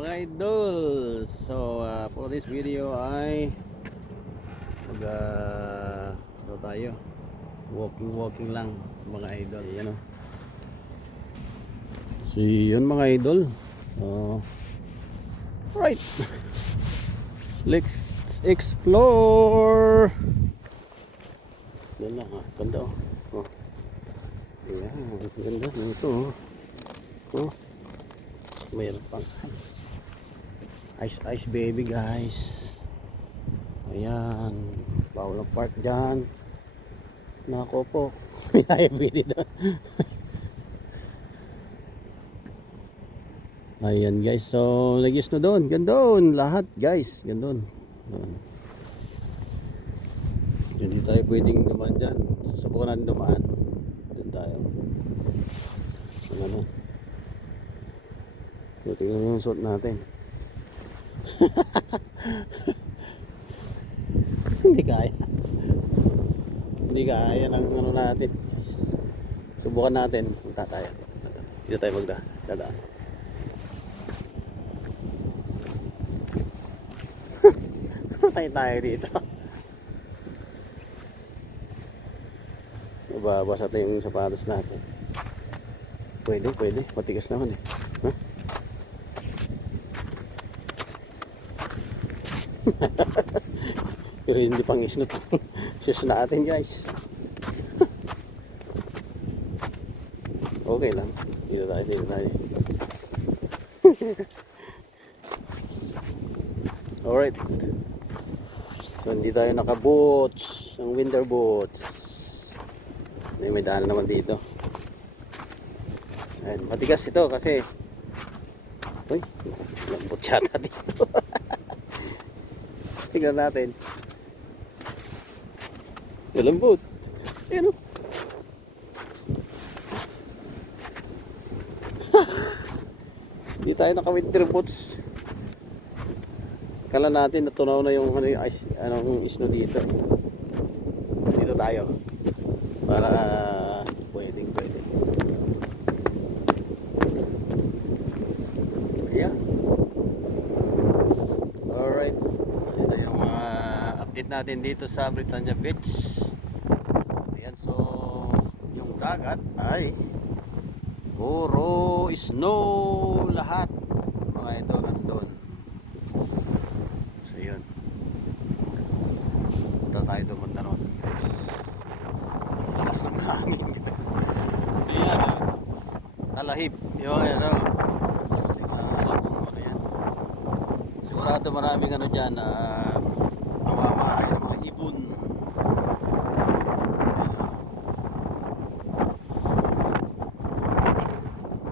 mga idol. So for this video ay ano tayo, walking lang mga idol. Yan o. So yun mga idol. Right, let's explore. Yan lang ha, ganda o. Ayan, ganda nito o. Mayroon pang ice baby guys. Ayan, bawal ang park dyan. Nako po, may diabetes doon. Ayan guys, so lagis na doon, gandun lahat guys, gandun. Hindi tayo pwedeng dumaan dyan. Susubukan natin dumaan. Doon tayo. Ano? So, tingnan mo yung suot natin. Hindi kaya. Hindi kaya ng ano natin. Subukan natin. Punta tayo. Dito tayo magdadaan. Tayo dito. Mababasa tayo yung sapatos natin. Pwede. Matigas naman eh. Huh? Pero hindi pang isnot. Shoes natin guys. Okay lang. Dito tayo. Alright. So hindi tayo naka-boots. Ang winter boots. May daan naman dito. Ayan, matigas ito kasi uy, lambot yata dito. Tingnan natin. Lambot. Ayan o. Hindi tayo naka-winter boots. Kala natin natunaw na yung ice, snow dito. Dito tayo. Para pwede. Ayan. Alright. Ito yung update natin dito sa Britannia Beach. Ayan, so yung dagat ay puro snow lahat. Mga ito nandun. So yun. Punta tayo dumunta nun. Lakas ng hangin guys. Ayan o. Talahib. Yung ano. Alam mo ano yan. Sigurado maraming ano dyan na mawamahay ng mga ibon.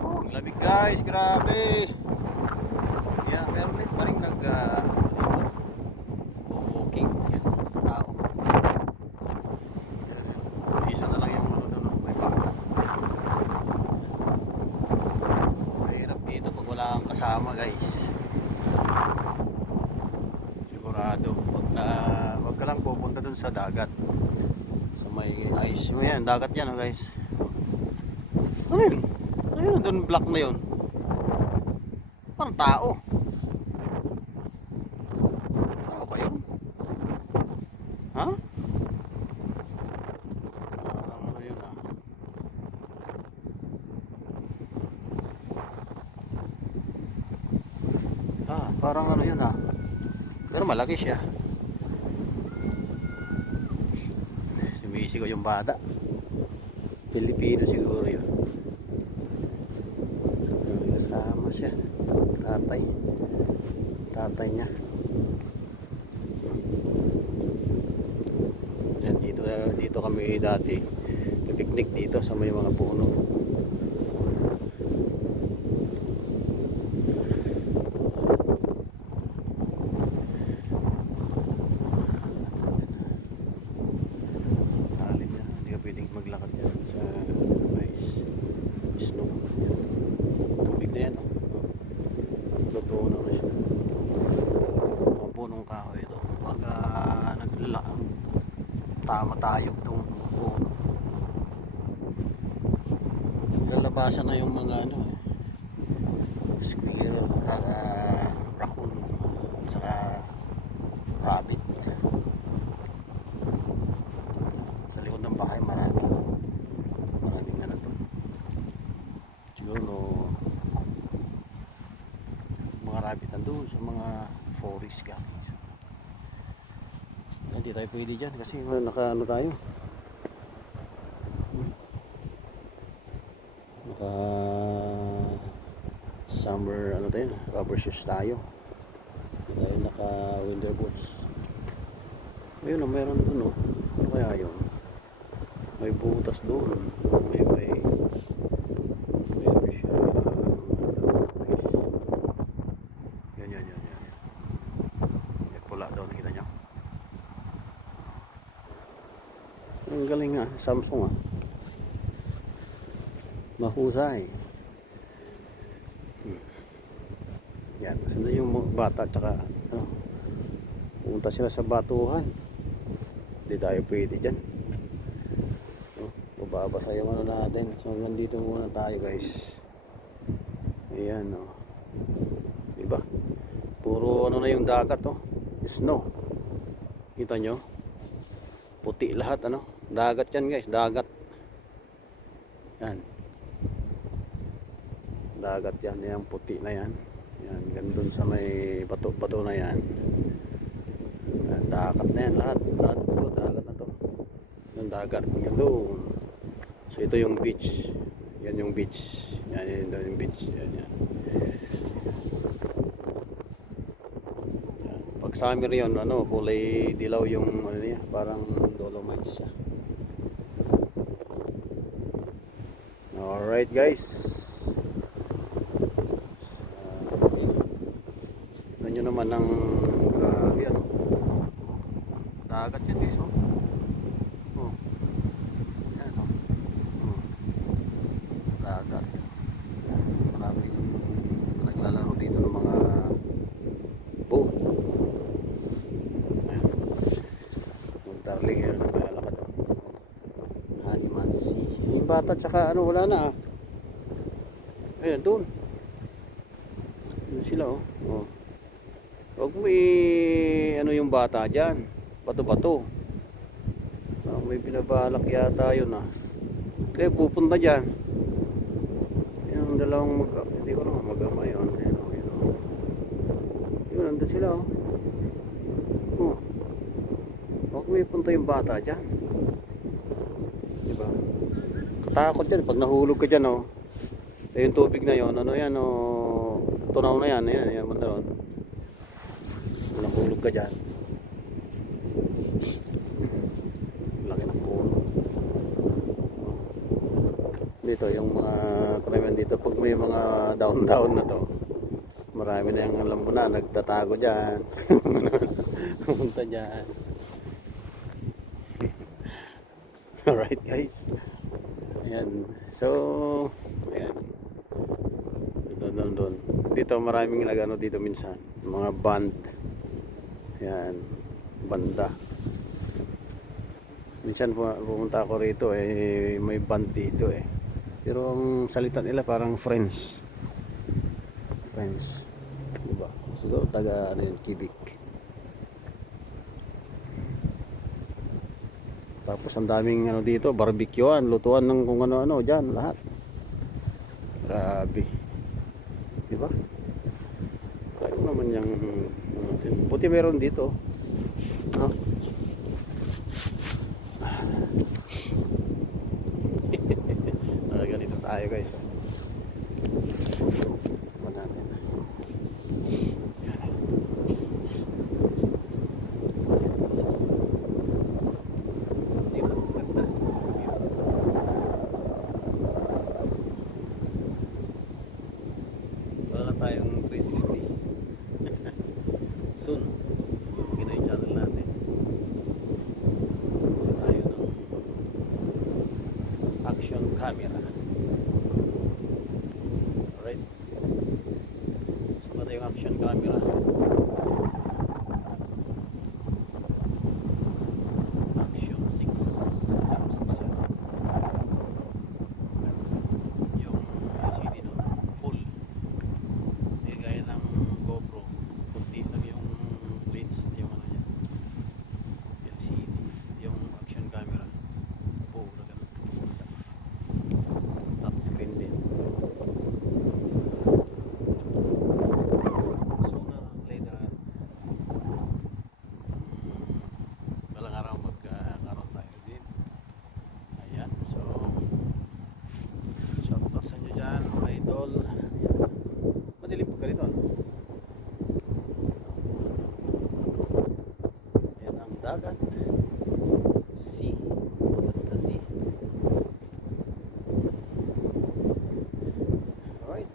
Oh, lamig guys. Grabe. Yan, meron din pa rin walking yan, tao. Isa na lang yung ano doon, may baka. Mahirap dito pag wala kang kasama guys. Sigurado wag ka lang pupunta dun sa dagat, sa may ice. Yan, dagat yan guys. Ano yun? Ayun, dun black na yun. Parang tao. Tao ba yun? Ha? Parang ano yun parang ano yun pero malaki siya. Sumisigaw yung bata. Pilipino siguro yun. Kasama siya. Tatay niya. Yan, dito kami dati picnic dito sa may mga puno. Hindi ka pwedeng maglakad yan sa ice snow. Tubig na yan totoo naman siya. Mga punong kahoy ito. Pag naglaang tama tayo itong puno. Lalabasan na yung mga squirrel, saka rabbit. Sa likod ng bahay maraming ano to. Siguro mga rabbit nandun sa mga forest guys. Hindi tayo pwede dyan kasi naka ano tayo, naka summer ano tayo, rubber shoes tayo. Hindi tayo naka winter boots. Ayun o, meron dun o. Ano kaya yun? May butas doon. Meron siya. Yan. May pula daw, nakita nyo? Ang galing nga, Samsung ah. Mahusay. Yan, sila yung bata tsaka ano, pumunta sila sa batuhan. Hindi tayo pwede dyan. Babasa yung ano natin. So hanggang dito muna tayo guys. Ayan o. Diba? Puro ano na yung dagat o. Snow. Kita nyo? Puti lahat ano. Dagat yan guys. Dagat. Yan. Dagat yan. Yan puti na yan. Yan. Gandun sa may bato-bato na yan. Yan. Dagat na yan lahat. Lahat ito. Dagat na to. Yung dagat. Gandun. So ito yung beach. Yan yung beach. Yan yung beach. Yan. Pag summer yun, ano, kulay dilaw yung ano niya, parang dolomites siya. Alright guys. Okay. Tignan nyo naman ng grabe ano. Dagat yan guys oh. Dagat. Maraming naglalaro dito ng mga boat. Yung darling yun, naglalakad. Honeyman Sea. Yung bata tsaka ano, wala na ah. Ayun, doon. Doon sila oh. Huwag mo ano yung bata dyan. Bato-bato. May binabalak yata yun ah. Kaya pupunta dyan. Yung dalawang hindi ko naman mag-ama yun. Yun, nandun sila oh. Huwag may punta yung bata dyan. Diba? Katakot yan. Pag nahulog ka dyan oh. Yung tubig na yun. Ano yan oh. Tunaw na yan. Yan banda ron. Nahulog ka dyan. Laki ng puno. Dito yung mga karamihan dito pag may mga down na to, marami na yung alam mo na nagtatago dyan. Pumunta dyan. Alright guys, ayan, so ayan, doon dito maraming nagano dito minsan mga band. Ayan, banda. Minsan pumunta ako rito may band dito pero ang salita nila parang friends, diba? Siguro taga ano yun, Quebec. Tapos ang daming ano dito, barbecuean, lutuan ng kung ano-ano dyan, lahat. Grabe, diba? Kaya naman yung buti meron dito no? Ganito tayo guys natin. Wala tayong 360 soon ginayin channel natin tayo ng action camera. Alright, so ba tayong action camera, action 6 yung LCD doon full, hindi gaya ng GoPro kunti lang yung dagat. Sea. That's the sea. Alright.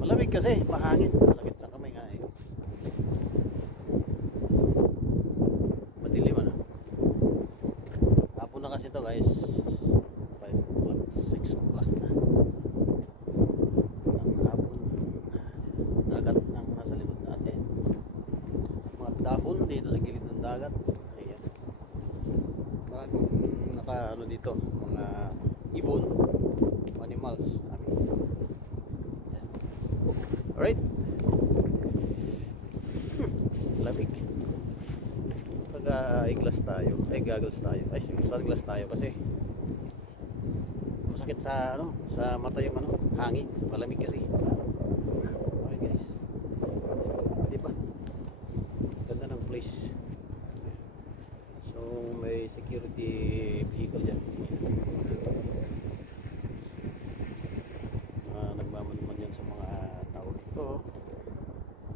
Malamig kasi, mahangin. Malakit sa kamay nga eh. Madilim ano. Hapon na kasi to guys. 5 o'clock, 6 o'clock na. Ng hapon. Dagat ang nasa likod natin. Mga dahon dito sa gilid ng dagat. Ayan. Maraming naka ano dito, mga ibon, animals. Alright. Lamig. Pag-i-glass tayo. Ay, goggles tayo. Ay, sunglass tayo kasi masakit sa ano, sa mata yung ano, hangin. Malamig kasi. Okay guys. Diba? Ganda ng place. So, may security vehicle dyan. Nagmamanman yan sa mga tao dito.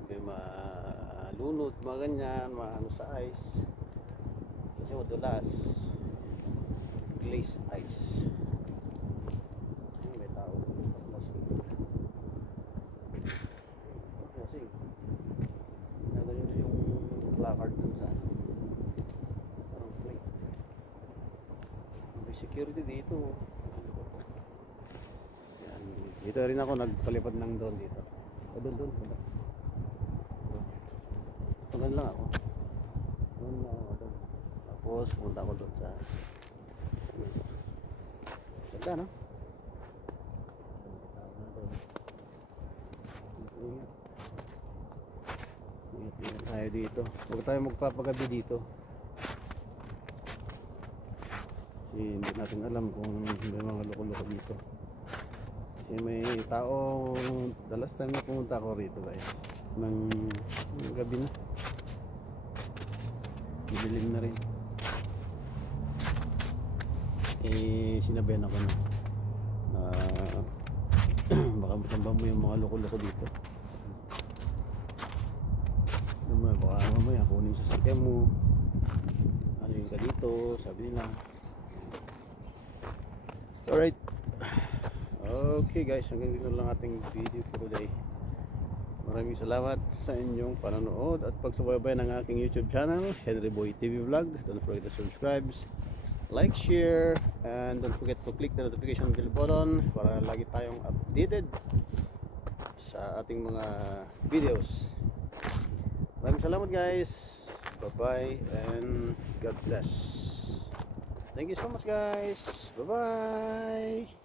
May malunod, mga ganyan, mga ano sa ice. Kasi madulas. Glaze ice. Ayun, may tao. Lasing. Lasing. Nagaling na yung placard dun sa ano. Parang plate. May security dito. Yan. Dito rin ako nagpalipad ng drone dito. O doon. Tugan lang ako. Doon lang ako doon. Tapos punta ako doon sa ganda no? Ingat tayo dito. Huwag tayo magpapagabi dito. Kasi hindi natin alam kung may mga loko-loko dito. Kasi may tao, the last time na pumunta ako rito guys, ng gabi na. Dilim na rin. Sinabihan ako na baka matamba mo yung mga loko-loko dito. Naman, baka mamaya kunin sa sasakyan mo. Ano yung ka dito, sabi nila. Alright. Okay guys, hanggang dito lang ating video for today. Maraming salamat sa inyong panonood at pagsubaybay ng aking YouTube channel, Henry Boy TV Vlog. Don't forget to subscribe, like, share, and don't forget to click the notification bell button para lagi tayong updated sa ating mga videos. Maraming salamat guys. Bye-bye and God bless. Thank you so much guys. Bye-bye.